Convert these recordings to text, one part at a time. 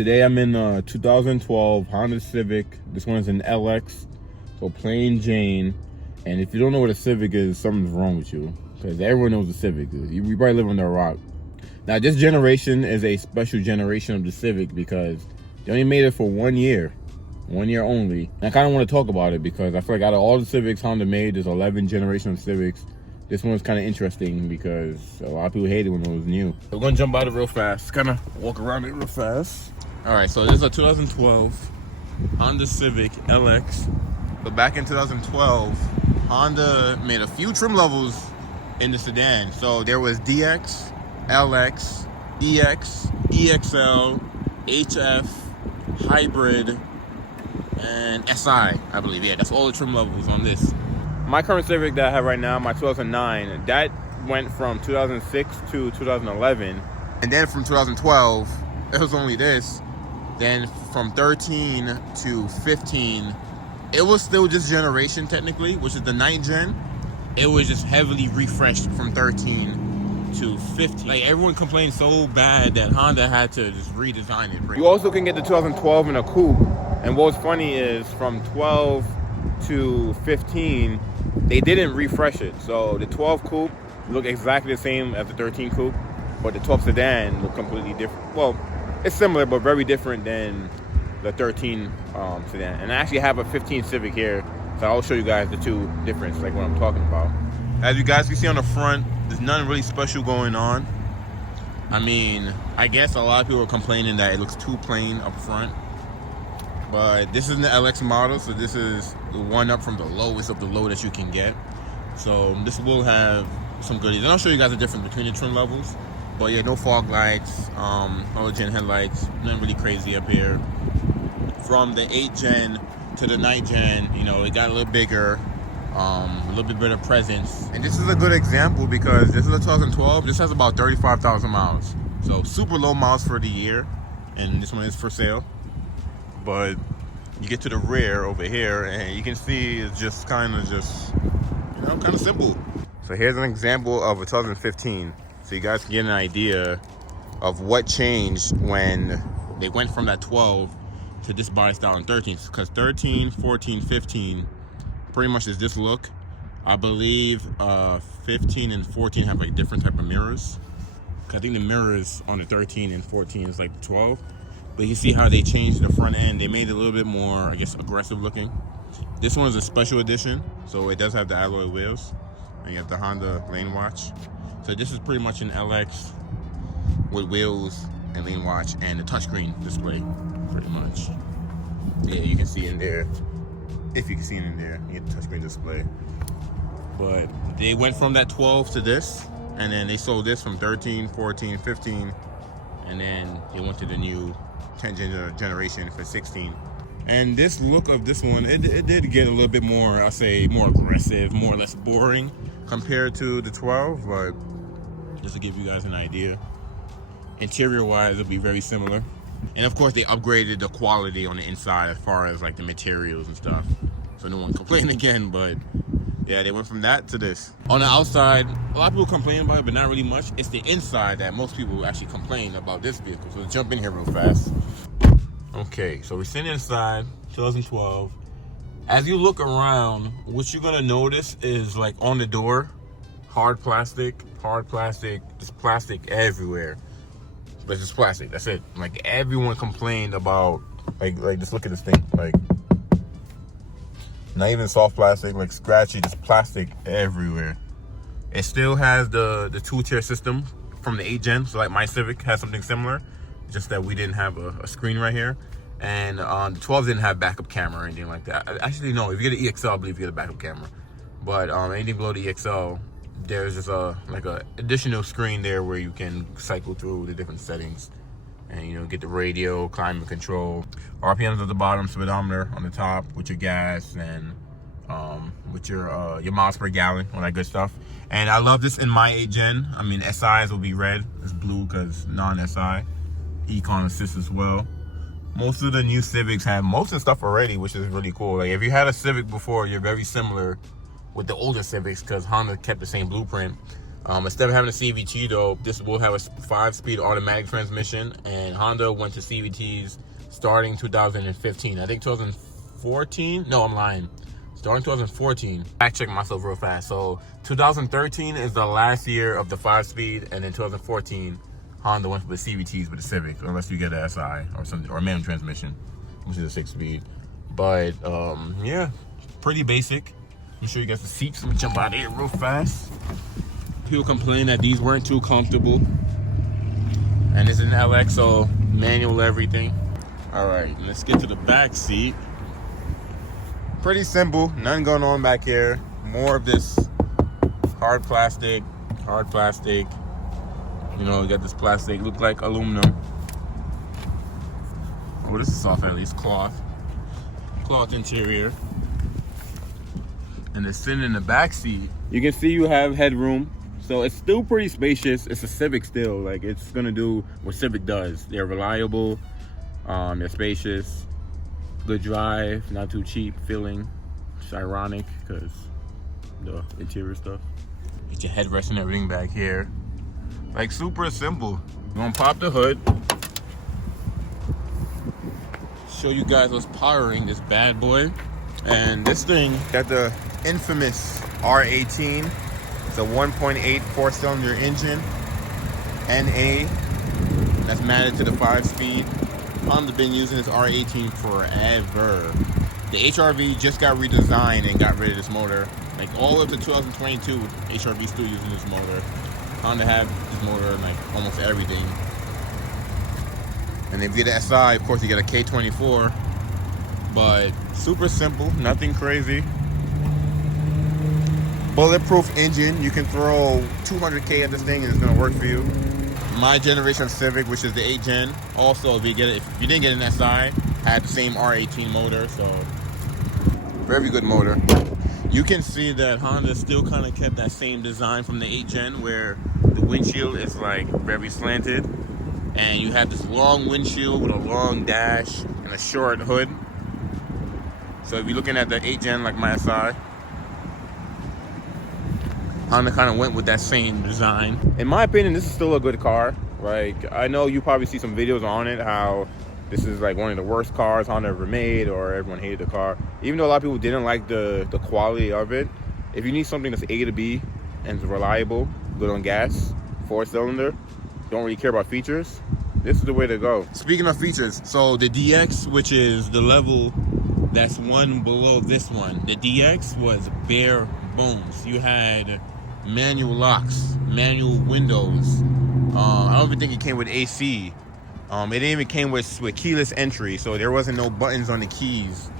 Today I'm in 2012 Honda Civic. This one's an LX, so plain Jane. And if you don't know what a Civic is, something's wrong with you, because everyone knows what a Civic is. You probably live under a rock. Now this generation is a special generation of the Civic because they only made it for 1 year. 1 year only. And I kind of want to talk about it because I feel like out of all the Civics Honda made, there's 11 generations of Civics. This one's kind of interesting because a lot of people hated when it was new. So we're gonna jump out of it real fast, kind of walk around it real fast. All right, so this is a 2012 Honda Civic LX. So back in 2012, Honda made a few trim levels in the sedan. So there was DX, LX, EX, EXL, HF, Hybrid, and SI, I believe. Yeah, that's all the trim levels on this. My current Civic that I have right now, my 2009, that went from 2006 to 2011. And then from 2012, it was only this. Then from 13 to 15, it was still just generation technically, which is the 9th gen. It was just heavily refreshed from 13 to 15. Like, everyone complained so bad that Honda had to just redesign it. You also can get the 2012 in a coupe. And what's funny is from 12 to 15, they didn't refresh it. So the 12 coupe looked exactly the same as the 13 coupe, but the 12 sedan looked completely different. Well, it's similar, but very different than the 13 sedan. And I actually have a 15 Civic here, so I'll show you guys the two difference, like what I'm talking about. As you guys can see on the front, there's nothing really special going on. I mean, I guess a lot of people are complaining that it looks too plain up front. But this is the LX model, so this is the one up from the lowest of the low that you can get. So this will have some goodies. And I'll show you guys the difference between the trim levels. But yeah, no fog lights, halogen headlights, nothing really crazy up here. From the 8th gen to the 9th gen, you know, it got a little bigger, a little bit better presence. And this is a good example because this is a 2012, this has about 35,000 miles. So super low miles for the year, and this one is for sale. But you get to the rear over here and you can see it's just kind of simple. So here's an example of a 2015, so you guys can get an idea of what changed when they went from that 12 to this body style in 13, because 13, 14, 15 pretty much is this look. I believe 15 and 14 have like different type of mirrors. I think the mirrors on the 13 and 14 is like the 12. But you see how they changed the front end. They made it a little bit more, I guess, aggressive looking. This one is a special edition, so it does have the alloy wheels. And you have the Honda lane watch. So this is pretty much an LX with wheels and lane watch and the touchscreen display, pretty much. Yeah, you can see in there. If you can see it in there, you get the touchscreen display. But they went from that 12 to this, and then they sold this from 13, 14, 15, and then they went to the new 10th generation for 16. And this look of this one, it did get a little bit more, I'll say, more aggressive, more or less boring compared to the 12, but just to give you guys an idea. Interior wise, it'll be very similar. And of course they upgraded the quality on the inside as far as like the materials and stuff, so no one complained again. But yeah, they went from that to this. On the outside, a lot of people complain about it, but not really much. It's the inside that most people actually complain about this vehicle. So let's jump in here real fast. Okay, so we're sitting inside, 2012. As you look around, what you're gonna notice is, like, on the door, hard plastic, there's plastic everywhere. But it's just plastic, that's it. Like, everyone complained about, like just look at this thing, like, not even soft plastic, like scratchy, just plastic everywhere. It still has the 2-tier system from the 8th gen, so like my Civic has something similar, just that we didn't have a screen right here. And the 12 didn't have backup camera or anything like that. Actually, no, if you get an EXL, I believe you get a backup camera. But anything below the EXL, there's just a additional screen there where you can cycle through the different settings and, you know, get the radio, climate control, RPMs at the bottom, speedometer on the top with your gas, and with your miles per gallon, all that good stuff. And I love this in my 8th gen. I mean, SIs will be red, it's blue because non-SI. Econ assist as well. Most of the new Civics have most of the stuff already, which is really cool. Like, if you had a Civic before, you're very similar with the older Civics because Honda kept the same blueprint. Instead of having a CVT though, this will have a 5-speed automatic transmission, and Honda went to CVTs starting 2015. I think 2014. No, I'm lying. Starting 2014. Fact check myself real fast. So 2013 is the last year of the 5-speed, and then 2014 Honda went with CVTs with the Civic, unless you get an SI or manual transmission, which is a 6-speed. But yeah, pretty basic. I'm sure you got the seats. Let me jump out of here real fast. People complain that these weren't too comfortable, and this is an LX, so manual everything. All right, let's get to the back seat. Pretty simple, nothing going on back here. More of this hard plastic. You know, you got this plastic, look like aluminum. Oh, this is soft, at least cloth interior. And it's sitting in the back seat. You can see you have headroom, so it's still pretty spacious. It's a Civic still, like it's gonna do what Civic does. They're reliable, they're spacious, good drive, not too cheap feeling. It's ironic because the interior stuff. Get your headrest and everything back here. Like super simple. You're gonna pop the hood. Show you guys what's powering this bad boy. And this thing got the infamous R18. It's a 1.8 4-cylinder engine, NA. That's matted to the 5-speed. Honda's been using this R18 forever. The HRV just got redesigned and got rid of this motor. Like all up to 2022, HRV still using this motor. Honda had this motor in like almost everything. And if you get an SI, of course you get a K24. But super simple, nothing crazy. Bulletproof engine. You can throw 200K at this thing and it's gonna work for you. My generation of Civic, which is the 8 Gen, also if you didn't get an SI, had the same R18 motor, so very good motor. You can see that Honda still kind of kept that same design from the 8 Gen, where the windshield is like very slanted, and you have this long windshield with a long dash and a short hood. So if you're looking at the 8 Gen like my SI, Honda kind of went with that same design. In my opinion, this is still a good car. Like, I know you probably see some videos on it, how this is like one of the worst cars Honda ever made, or everyone hated the car. Even though a lot of people didn't like the quality of it, if you need something that's A to B and is reliable, good on gas, 4-cylinder, don't really care about features, this is the way to go. Speaking of features, so the DX, which is the level that's one below this one, the DX was bare bones. You had manual locks, manual windows. I don't even think it came with AC. It didn't even came with keyless entry, so there wasn't no buttons on the keys.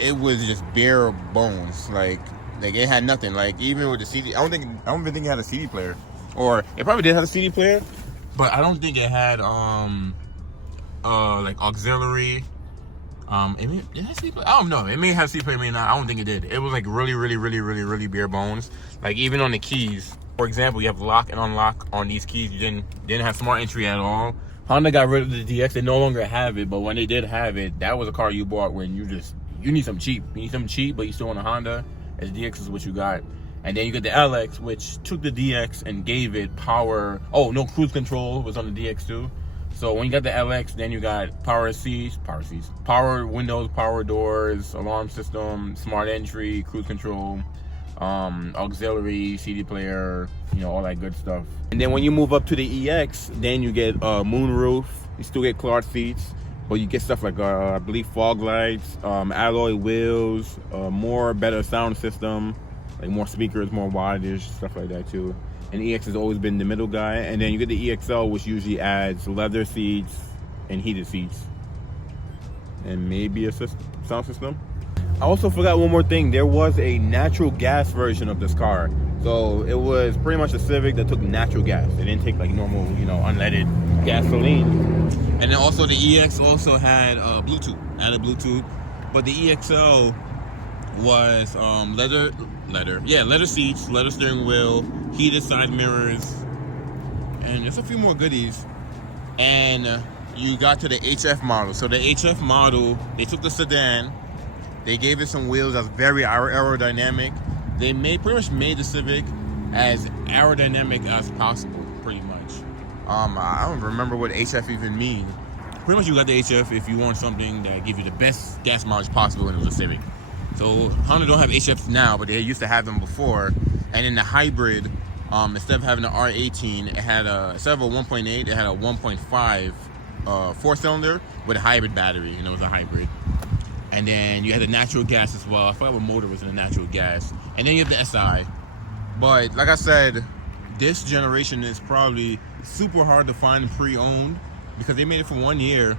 It was just bare bones. Like it had nothing. Like even with the CD, I don't even think it had a CD player, or it probably did have a CD player, but I don't think it had like auxiliary. It had CD player? I don't know. It may have CD player, may not. I don't think it did. It was like really bare bones. Like even on the keys. For example, you have lock and unlock on these keys. You didn't have smart entry at all. Honda got rid of the DX. They no longer have it, but when they did have it, that was a car you bought when you need something cheap. You need something cheap, but you still want a Honda. As DX is what you got. And then you get the LX, which took the DX and gave it power. Oh, no cruise control was on the DX too. So when you got the LX, then you got power windows, power doors, alarm system, smart entry, cruise control, auxiliary, CD player, you know, all that good stuff. And then when you move up to the EX, then you get moonroof. You still get cloth seats, but you get stuff like I believe fog lights, alloy wheels, better sound system, like more speakers, more wattage, stuff like that too. And EX has always been the middle guy. And then you get the EXL, which usually adds leather seats and heated seats, and maybe a sound system. I also forgot one more thing. There was a natural gas version of this car. So it was pretty much a Civic that took natural gas. It didn't take like normal, you know, unleaded gasoline. And then also the EX also had Bluetooth. But the EXL was leather seats, leather steering wheel, heated side mirrors, and there's a few more goodies. And you got to the HF model. So the HF model, they took the sedan, they gave it some wheels that's very aerodynamic. They pretty much made the Civic as aerodynamic as possible, pretty much. I don't remember what HF even mean. Pretty much you got the HF if you want something that gives you the best gas mileage possible, and it was a Civic. So Honda don't have HFs now, but they used to have them before. And in the hybrid, instead of having an R18, it had instead of a 1.8, it had a 1.5 four-cylinder with a hybrid battery, and it was a hybrid. And then you had the natural gas as well. I forgot what motor was in the natural gas. And then you have the SI. But like I said, this generation is probably super hard to find pre-owned because they made it for 1 year.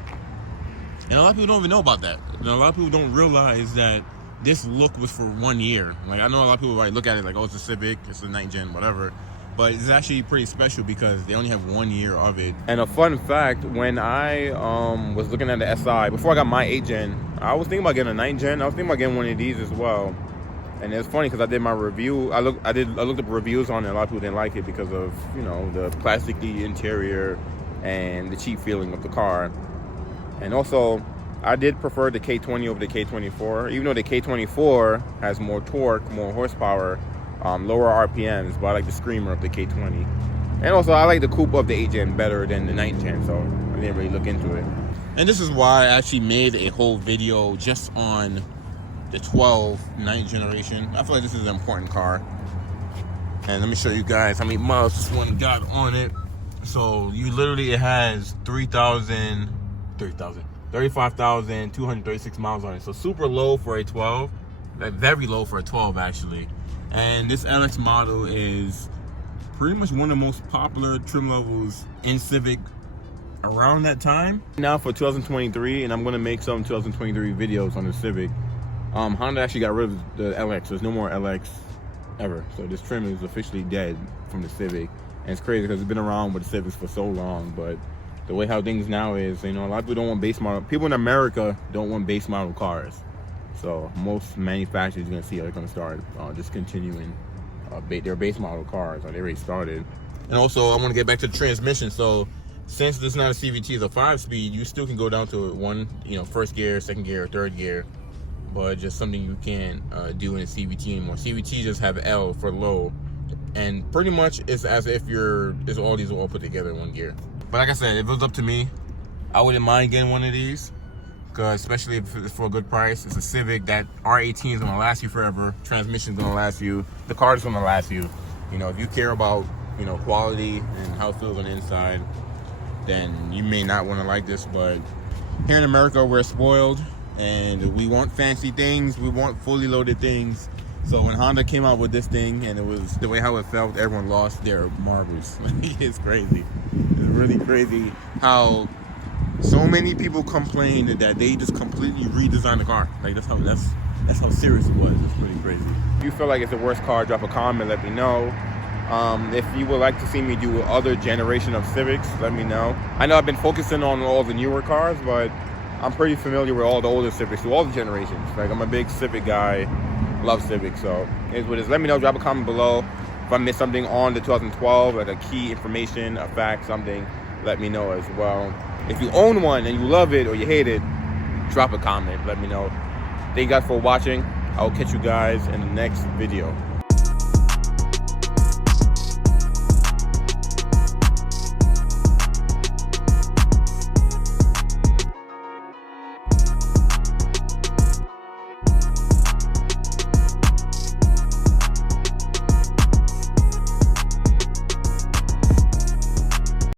And a lot of people don't even know about that. And a lot of people don't realize that this look was for 1 year. Like, I know a lot of people look at it like, oh, it's a Civic, it's a 9th gen, whatever. But it's actually pretty special because they only have 1 year of it. And a fun fact, when I was looking at the SI, before I got my 8th gen, I was thinking about getting a 9th gen. I was thinking about getting one of these as well. And it's funny because I did my review. I looked up reviews on it. A lot of people didn't like it because of, you know, the plasticky interior and the cheap feeling of the car. And also, I did prefer the K20 over the K24, even though the K24 has more torque, more horsepower, lower RPMs, but I like the screamer of the K20. And also, I like the coupe of the 8th gen better than the 9th gen, so I didn't really look into it. And this is why I actually made a whole video just on the 12 9th generation. I feel like this is an important car. And let me show you guys how many miles this one got on it. So you literally, it has 35,236 miles on it. So super low for a 12, like very low for a 12 actually. And this LX model is pretty much one of the most popular trim levels in Civic around that time. Now for 2023, and I'm gonna make some 2023 videos on the Civic. Honda actually got rid of the LX. There's no more LX ever. So this trim is officially dead from the Civic. And it's crazy because it's been around with the Civics for so long, but the way how things now is, you know, a lot of people don't want base model. People in America don't want base model cars. So most manufacturers you're gonna see are gonna start discontinuing their base model cars, or they already started. And also, I want to get back to the transmission. So since this is not a CVT, it's a 5-speed, you still can go down to one, you know, first gear, second gear, or third gear, but just something you can't do in a CVT anymore. CVT just have L for low, and pretty much it's as if it's all these are all put together in one gear. But like I said, if it was up to me, I wouldn't mind getting one of these, because especially if it's for a good price. It's a Civic. That R18 is gonna last you forever. Transmission's gonna last you. The car is gonna last you. You know, if you care about, you know, quality and how it feels on the inside, then you may not want to like this. But here in America, we're spoiled, and we want fancy things. We want fully loaded things. So when Honda came out with this thing, and it was the way how it felt, everyone lost their marbles. It's crazy. It's really crazy how so many people complained that they just completely redesigned the car. Like that's how serious it was. It's pretty crazy. If you feel like it's the worst car, drop a comment, let me know. If you would like to see me do other generation of Civics, let me know. I know I've been focusing on all the newer cars, but I'm pretty familiar with all the older Civics through all the generations. Like, I'm a big Civic guy, love Civic, so here's what it is. Let me know, drop a comment below. If I missed something on the 2012, like a key information, a fact, something, let me know as well. If you own one and you love it or you hate it, drop a comment, let me know. Thank you guys for watching. I will catch you guys in the next video.